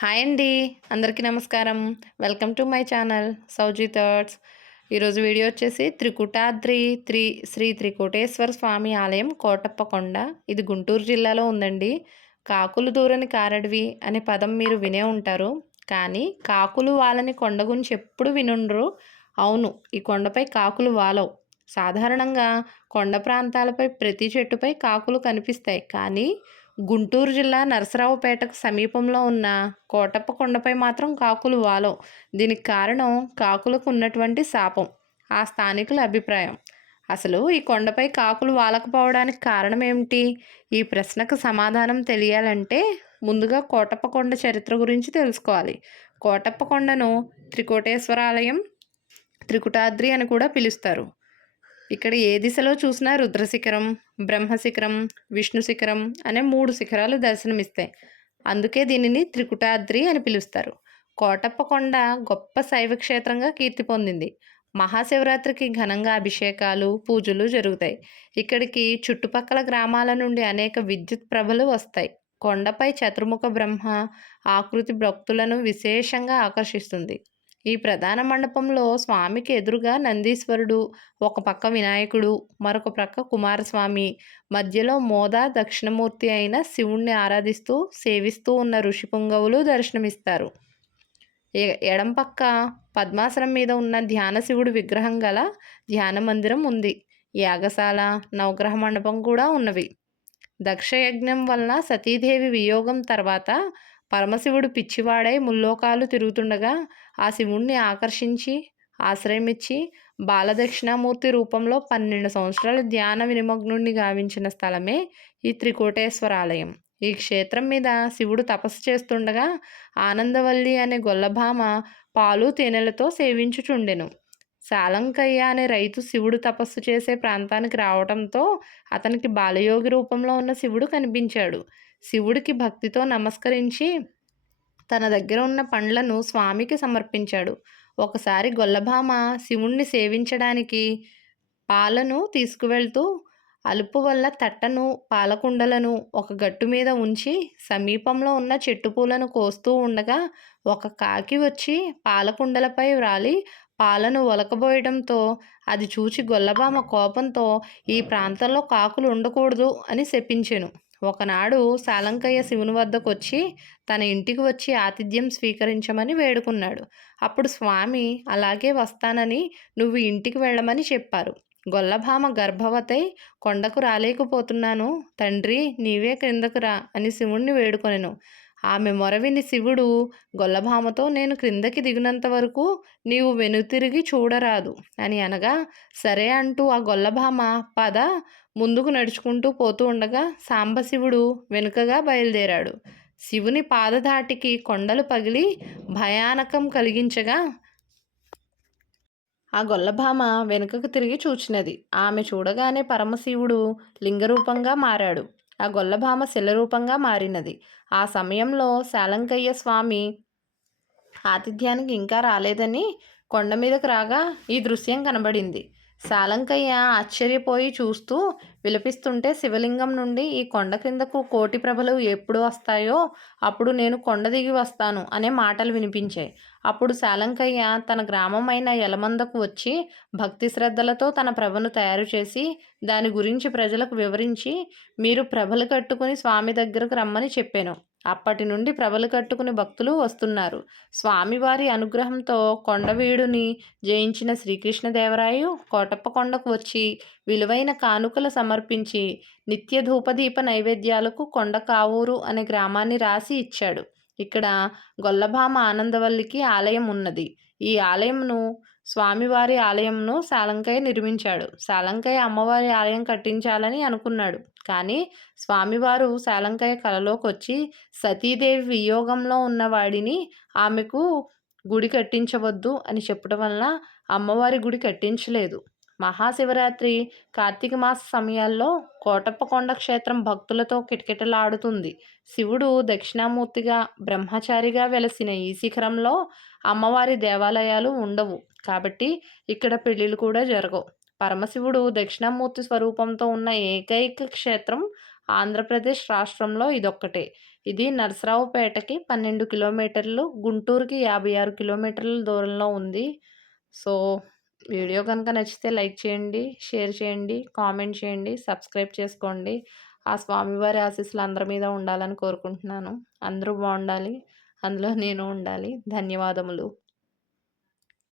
Hi అండి. అందరికీ నమస్కారం. Welcome to my channel Sowji thoughts. ఈరోజు వీడియో వచ్చేసి త్రికుటాద్రి శ్రీ త్రికోటేశ్వర స్వామి ఆలయం కోటప్పకొండ. ఇది గుంటూరు జిల్లాలో ఉందండి. కాకులు దూరని కారడివి అనే పదం మీరు వినే ఉంటారు. కానీ కాకులు వాలని కొండ గురించి ఎప్పుడు వినుండ్రు. అవును, ఈ కొండపై కాకులు వాలవు. సాధారణంగా కొండ ప్రాంతాలపై ప్రతి చెట్టుపై కాకులు కనిపిస్తాయి. కానీ గుంటూరు జిల్లా నరసరావుపేటకు సమీపంలో ఉన్న కోటప్ప కొండపై మాత్రం కాకులు వాలవు. దీనికి కారణం కాకులకు ఉన్నటువంటి శాపం, ఆ స్థానికుల అభిప్రాయం. అసలు ఈ కొండపై కాకులు వాలకపోవడానికి కారణం ఏమిటి? ఈ ప్రశ్నకు సమాధానం తెలియాలంటే ముందుగా కోటప్ప కొండ చరిత్ర గురించి తెలుసుకోవాలి. కోటప్ప కొండను త్రికోటేశ్వరాలయం, త్రికుటాద్రి అని కూడా పిలుస్తారు. ఇక్కడ ఏ దిశలో చూసినా రుద్రశిఖరం, బ్రహ్మశిఖరం, విష్ణు శిఖరం అనే 3 శిఖరాలు దర్శనమిస్తాయి. అందుకే దీనిని త్రికుటాద్రి అని పిలుస్తారు. కోటప్ప కొండ గొప్ప శైవ క్షేత్రంగా కీర్తి పొందింది. మహాశివరాత్రికి ఘనంగా అభిషేకాలు, పూజలు జరుగుతాయి. ఇక్కడికి చుట్టుపక్కల గ్రామాల నుండి అనేక విద్యుత్ ప్రభలు వస్తాయి. కొండపై చతుర్ముఖ బ్రహ్మ ఆకృతి భక్తులను విశేషంగా ఆకర్షిస్తుంది. ఈ ప్రధాన మండపంలో స్వామికి ఎదురుగా నందీశ్వరుడు, ఒక పక్క వినాయకుడు, మరొక ప్రక్క కుమారస్వామి, మధ్యలో దక్షిణమూర్తి అయిన శివుణ్ణి ఆరాధిస్తూ సేవిస్తూ ఉన్న ఋషి పుంగవులు దర్శనమిస్తారు. ఎడం పక్క పద్మాసనం మీద ఉన్న ధ్యాన శివుడి విగ్రహం గల ధ్యాన మందిరం ఉంది. యాగశాల, నవగ్రహ మండపం కూడా ఉన్నవి. దక్షయజ్ఞం వలన సతీదేవి వియోగం తర్వాత పరమశివుడు పిచ్చివాడై ముల్లోకాలు తిరుగుతుండగా ఆ శివుణ్ణి ఆకర్షించి ఆశ్రయమిచ్చి బాలదక్షిణామూర్తి రూపంలో 12 సంవత్సరాలు ధ్యాన వినిమగ్నుణ్ణి గావించిన స్థలమే ఈ త్రికోటేశ్వరాలయం. ఈ క్షేత్రం మీద శివుడు తపస్సు చేస్తుండగా ఆనందవల్లి అనే గొల్లభామ పాలు తేనెలతో సేవించుచుండెను. సాలంకయ్య అనే రైతు శివుడు తపస్సు చేసే ప్రాంతానికి రావడంతో అతనికి బాలయోగి రూపంలో ఉన్న శివుడు కనిపించాడు. శివుడికి భక్తితో నమస్కరించి తన దగ్గర ఉన్న పండ్లను స్వామికి సమర్పించాడు. ఒకసారి గొల్లభామ శివుణ్ణి సేవించడానికి పాలను తీసుకువెళ్తూ అలుపు వల్ల తట్టను, పాలకుండలను ఒక గట్టు మీద ఉంచి సమీపంలో ఉన్న చెట్టు పూలను కోస్తూ ఉండగా ఒక కాకి వచ్చి పాలకుండలపై వ్రాలి పాలను ఒలకబోయడంతో అది చూచి గొల్లభామ కోపంతో ఈ ప్రాంతంలో కాకులు ఉండకూడదు అని శపించెను. ఒకనాడు సాలంకయ్య శివుని వద్దకొచ్చి తన ఇంటికి వచ్చి ఆతిథ్యం స్వీకరించమని వేడుకున్నాడు. అప్పుడు స్వామి అలాగే వస్తానని, నువ్వు ఇంటికి వెళ్ళమని చెప్పారు. గొల్లభామ గర్భవతై కొండకు రాలేకపోతున్నాను, తండ్రి నీవే క్రిందకు రా అని శివుణ్ణి వేడుకొనెను. ఆమె మొరవిని శివుడు గొల్లభామతో, నేను క్రిందకి దిగినంత వరకు నీవు వెనుతిరిగి చూడరాదు అని అనగా, సరే అంటూ ఆ గొల్లభామ పద ముందుకు నడుచుకుంటూ పోతూ ఉండగా సాంబశివుడు వెనుకగా బయలుదేరాడు. శివుని పాదధాటికి కొండలు పగిలి భయానకం కలిగించగా ఆ గొల్లభామ వెనుకకు తిరిగి చూచినది. ఆమె చూడగానే పరమశివుడు లింగరూపంగా మారాడు. ఆ గొల్లభామ శిలరూపంగా మారినది. ఆ సమయంలో శాలంకయ్య స్వామి ఆతిథ్యానికి ఇంకా రాలేదని కొండ మీదకు రాగా ఈ దృశ్యం కనబడింది. సాలంకయ్య ఆశ్చర్యపోయి చూస్తూ విలపిస్తుంటే శివలింగం నుండి, ఈ కొండ క్రిందకు కోటి ప్రభలు ఎప్పుడు వస్తాయో అప్పుడు నేను కొండ దిగి వస్తాను అనే మాటలు వినిపించాయి. అప్పుడు సాలంకయ్య తన గ్రామమైన యలమందకు వచ్చి భక్తి శ్రద్ధలతో తన ప్రభను తయారు చేసి దాని గురించి ప్రజలకు వివరించి, మీరు ప్రభలు కట్టుకుని స్వామి దగ్గరకు రమ్మని చెప్పాను. అప్పటి నుండి ప్రభలు కట్టుకుని భక్తులు వస్తున్నారు. స్వామివారి అనుగ్రహంతో కొండవీడుని జయించిన శ్రీకృష్ణదేవరాయు కోటప్ప కొండకు వచ్చి విలువైన కానుకలు సమర్పించి నిత్య ధూపదీప నైవేద్యాలకు కొండ కావూరు అనే గ్రామాన్ని రాసి ఇచ్చాడు. ఇక్కడ గొల్లభామ ఆనందవల్లికి ఆలయం ఉన్నది. ఈ ఆలయంను, స్వామివారి ఆలయంను సాలంకయ్య నిర్మించాడు. సాలంకయ్య అమ్మవారి ఆలయం కట్టించాలని అనుకున్నాడు. కానీ స్వామివారు సాలంకయ్య కలలోకి వచ్చి సతీదేవి వియోగంలో ఉన్నవాడిని ఆమెకు గుడి కట్టించవద్దు అని చెప్పడం వలన అమ్మవారి గుడి కట్టించలేదు. మహాశివరాత్రి, కార్తీక మాస సమయాల్లో కోటప్ప కొండ క్షేత్రం భక్తులతో కిటకిటలాడుతుంది. శివుడు దక్షిణామూర్తిగా బ్రహ్మచారిగా వెలసిన ఈ శిఖరంలో అమ్మవారి దేవాలయాలు ఉండవు. కాబట్టి ఇక్కడ పెళ్ళిళ్ళు కూడా జరగవు. పరమశివుడు దక్షిణామూర్తి స్వరూపంతో ఉన్న ఏకైక క్షేత్రం ఆంధ్రప్రదేశ్ రాష్ట్రంలో ఇదొక్కటే. ఇది నరసరావుపేటకి 12 కిలోమీటర్లు, గుంటూరుకి 56 కిలోమీటర్ల దూరంలో ఉంది. సో, వీడియో కనుక నచ్చితే లైక్ చేయండి, షేర్ చేయండి, కామెంట్ చేయండి, సబ్స్క్రైబ్ చేసుకోండి. ఆ స్వామివారి ఆశీస్సులు అందరి మీద ఉండాలని కోరుకుంటున్నాను. అందరూ బావుండాలి. అందులో నేను ఉండాలి. ధన్యవాదములు.